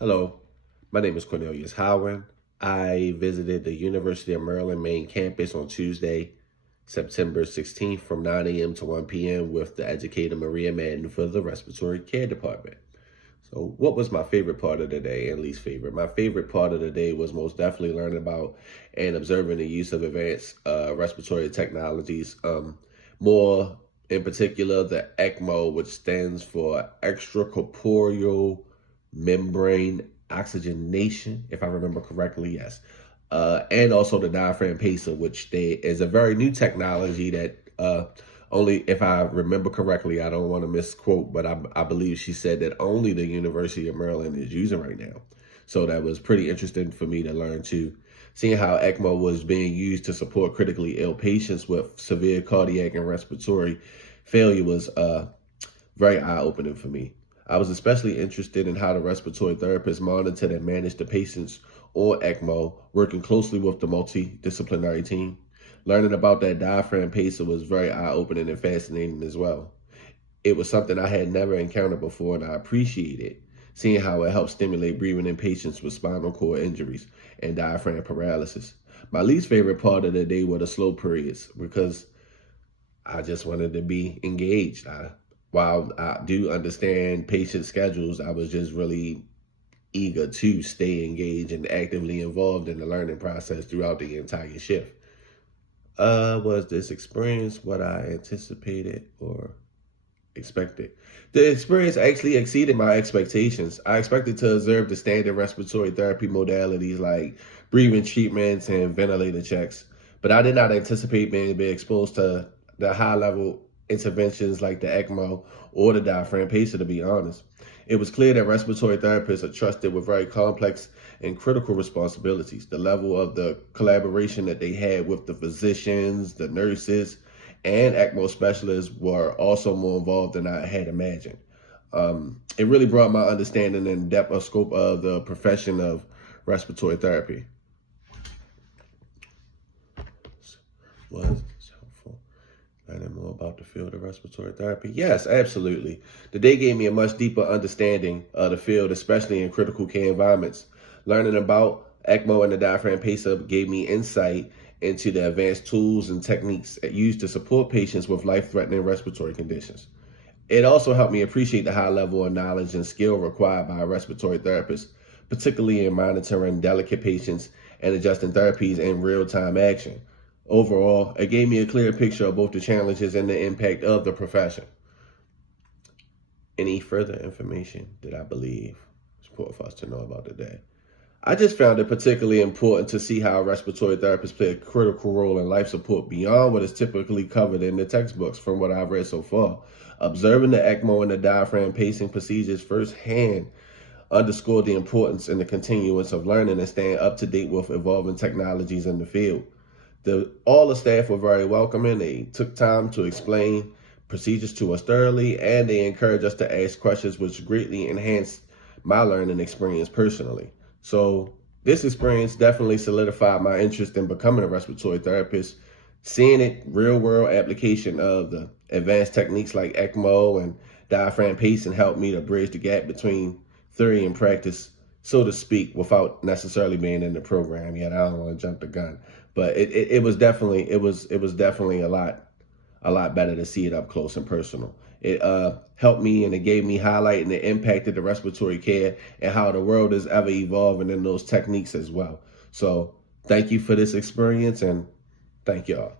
Hello, my name is Cornelius Howard. I visited the University of Maryland main campus on Tuesday, September 16th from 9 a.m. to 1 p.m. with the educator Maria Madden for the Respiratory Care Department. So what was my favorite part of the day and least favorite? My favorite part of the day was most definitely learning about and observing the use of advanced respiratory technologies. More in particular, the ECMO, which stands for extracorporeal membrane oxygenation, if I remember correctly, yes. And also the diaphragm pacer, which is a very new technology that only, if I remember correctly, I don't want to misquote, but I believe she said that only the University of Maryland is using right now. So that was pretty interesting for me to learn too. Seeing how ECMO was being used to support critically ill patients with severe cardiac and respiratory failure was very eye-opening for me. I was especially interested in how the respiratory therapists monitored and managed the patients on ECMO, working closely with the multidisciplinary team. Learning about that diaphragm pacer was very eye-opening and fascinating as well. It was something I had never encountered before, and I appreciated seeing how it helps stimulate breathing in patients with spinal cord injuries and diaphragm paralysis. My least favorite part of the day were the slow periods because I just wanted to be engaged. While I do understand patient schedules, I was just really eager to stay engaged and actively involved in the learning process throughout the entire shift. Was this experience what I anticipated or expected? The experience actually exceeded my expectations. I expected to observe the standard respiratory therapy modalities like breathing treatments and ventilator checks, but I did not anticipate being exposed to the high level interventions like the ECMO or the diaphragm pacer, to be honest. It was clear that respiratory therapists are trusted with very complex and critical responsibilities. The level of the collaboration that they had with the physicians, the nurses, and ECMO specialists were also more involved than I had imagined. It really brought my understanding and depth of scope of the profession of respiratory therapy. Was helpful. Learning more about the field of respiratory therapy. Yes, absolutely. The day gave me a much deeper understanding of the field, especially in critical care environments. Learning about ECMO and the diaphragm pacer gave me insight into the advanced tools and techniques used to support patients with life-threatening respiratory conditions. It also helped me appreciate the high level of knowledge and skill required by a respiratory therapist, particularly in monitoring delicate patients and adjusting therapies in real-time action. Overall, it gave me a clear picture of both the challenges and the impact of the profession. Any further information that I believe is important for us to know about today? I just found it particularly important to see how respiratory therapists play a critical role in life support beyond what is typically covered in the textbooks from what I've read so far. Observing the ECMO and the diaphragm pacing procedures firsthand underscored the importance and the continuance of learning and staying up to date with evolving technologies in the field. All the staff were very welcoming. They took time to explain procedures to us thoroughly, and they encouraged us to ask questions, which greatly enhanced my learning experience personally. So this experience definitely solidified my interest in becoming a respiratory therapist. Seeing it real world application of the advanced techniques like ECMO and diaphragm pacing helped me to bridge the gap between theory and practice, so to speak, without necessarily being in the program yet. I don't want to jump the gun, but it was definitely a lot better to see it up close and personal. It helped me and it gave me highlight and it impacted the respiratory care and how the world is ever evolving in those techniques as well. So thank you for this experience and thank y'all.